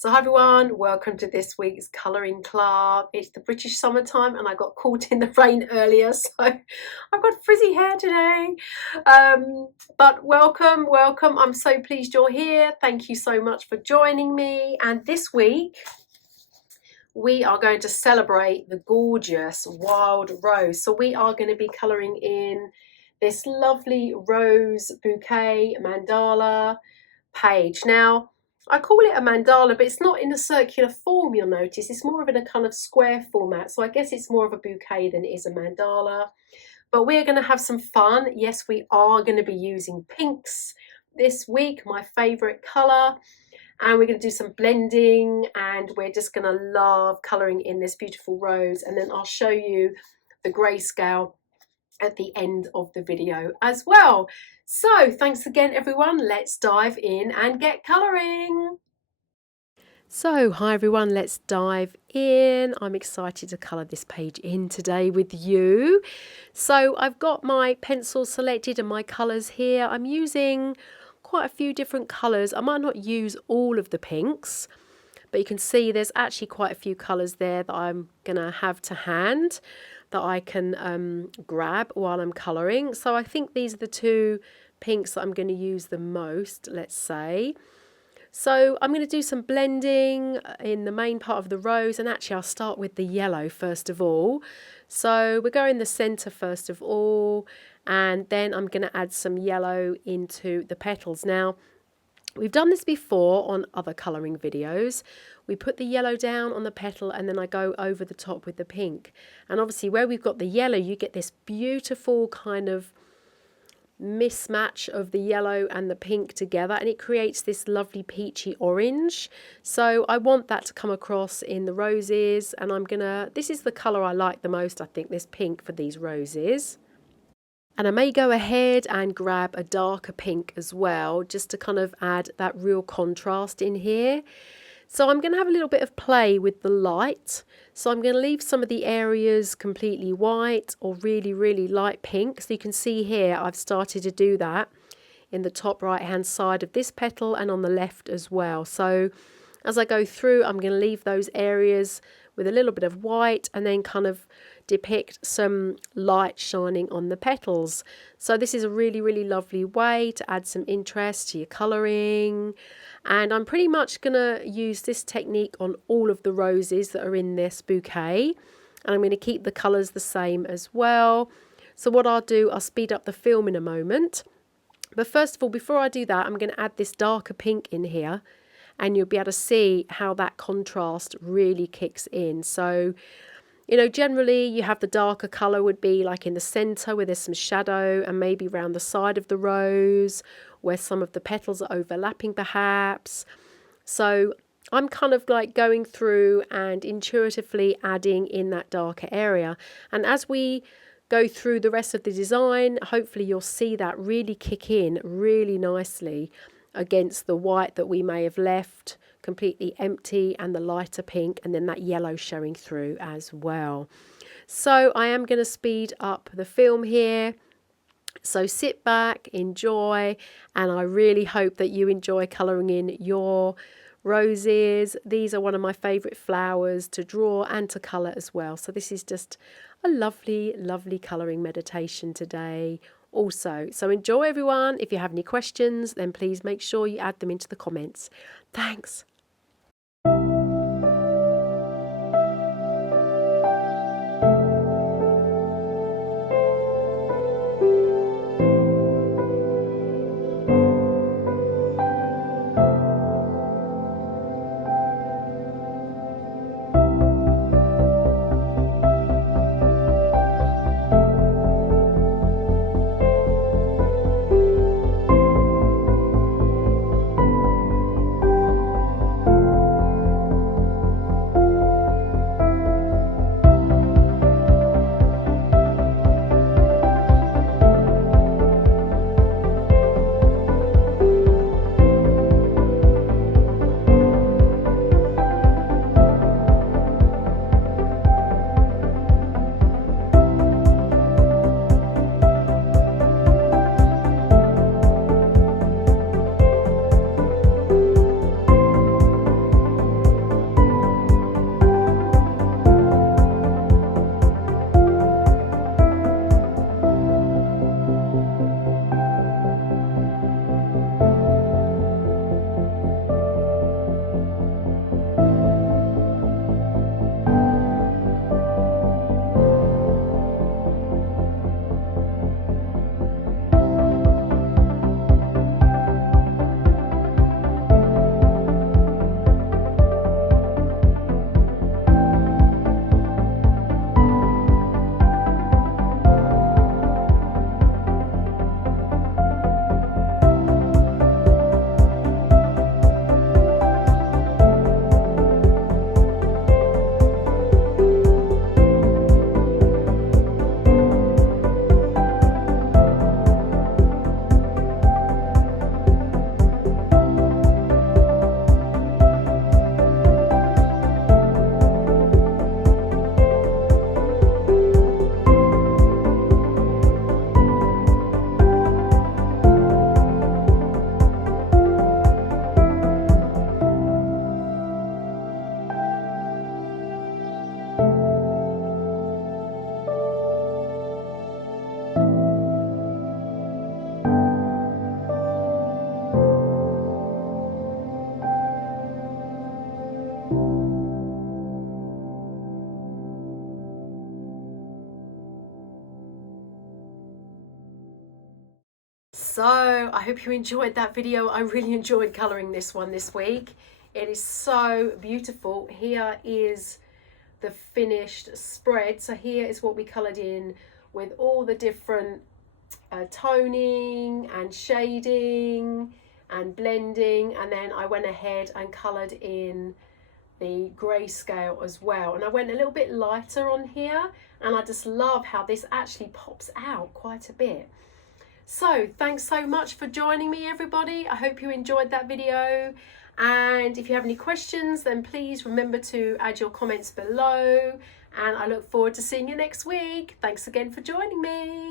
So hi everyone, welcome to this week's colouring club. It's the British summertime and I got caught in the rain earlier, so I've got frizzy hair today. But welcome. I'm so pleased you're here. Thank you so much for joining me. And this week we are going to celebrate the gorgeous wild rose. So we are going to be colouring in this lovely rose bouquet mandala page. Now, I call it a mandala, but it's not in a circular form, you'll notice. It's more of in a kind of square format. So I guess it's more of a bouquet than it is a mandala. But we're going to have some fun. Yes, we are going to be using pinks this week, my favourite colour. And we're going to do some blending and we're just going to love colouring in this beautiful rose. And then I'll show you the grayscale at the end of the video as well. So thanks again everyone, let's dive in and get colouring. So hi everyone, let's dive in. I'm excited to colour this page in today with you. So I've got my pencils selected and my colours here. I'm using quite a few different colours. I might not use all of the pinks, but you can see there's actually quite a few colours there that I'm gonna have to hand that I can grab while I'm colouring. So I think these are the two pinks that I'm going to use the most, let's say. So I'm going to do some blending in the main part of the rose, and actually I'll start with the yellow first of all. So we're going the centre first of all, and then I'm going to add some yellow into the petals. Now, we've done this before on other colouring videos. We put the yellow down on the petal and then I go over the top with the pink. And obviously where we've got the yellow, you get this beautiful kind of mismatch of the yellow and the pink together, and it creates this lovely peachy orange. So I want that to come across in the roses, and this is the colour I like the most, I think, this pink for these roses. And I may go ahead and grab a darker pink as well, just to kind of add that real contrast in here. So I'm going to have a little bit of play with the light. So I'm going to leave some of the areas completely white or really, really light pink. So you can see here I've started to do that in the top right hand side of this petal and on the left as well. So as I go through, I'm going to leave those areas with a little bit of white and then kind of depict some light shining on the petals. So this is a really, really lovely way to add some interest to your colouring. And I'm pretty much going to use this technique on all of the roses that are in this bouquet. And I'm going to keep the colours the same as well. So what I'll do, I'll speed up the film in a moment. But first of all, before I do that, I'm going to add this darker pink in here. And you'll be able to see how that contrast really kicks in. So, you know, generally you have the darker colour would be like in the centre where there's some shadow, and maybe around the side of the rose where some of the petals are overlapping perhaps. So I'm kind of like going through and intuitively adding in that darker area. And as we go through the rest of the design, hopefully you'll see that really kick in really nicely against the white that we may have left completely empty and the lighter pink, and then that yellow showing through as well. So I am going to speed up the film here. So sit back, enjoy, and I really hope that you enjoy colouring in your roses. These are one of my favourite flowers to draw and to colour as well. So this is just a lovely, lovely colouring meditation today also. So enjoy everyone. If you have any questions, then please make sure you add them into the comments. Thanks. So I hope you enjoyed that video. I really enjoyed colouring this one this week. It is so beautiful. Here is the finished spread. So here is what we coloured in with all the different toning and shading and blending, and then I went ahead and coloured in the grayscale as well, and I went a little bit lighter on here, and I just love how this actually pops out quite a bit. So thanks so much for joining me, everybody. I hope you enjoyed that video, and if you have any questions, then please remember to add your comments below, and I look forward to seeing you next week. Thanks again for joining me.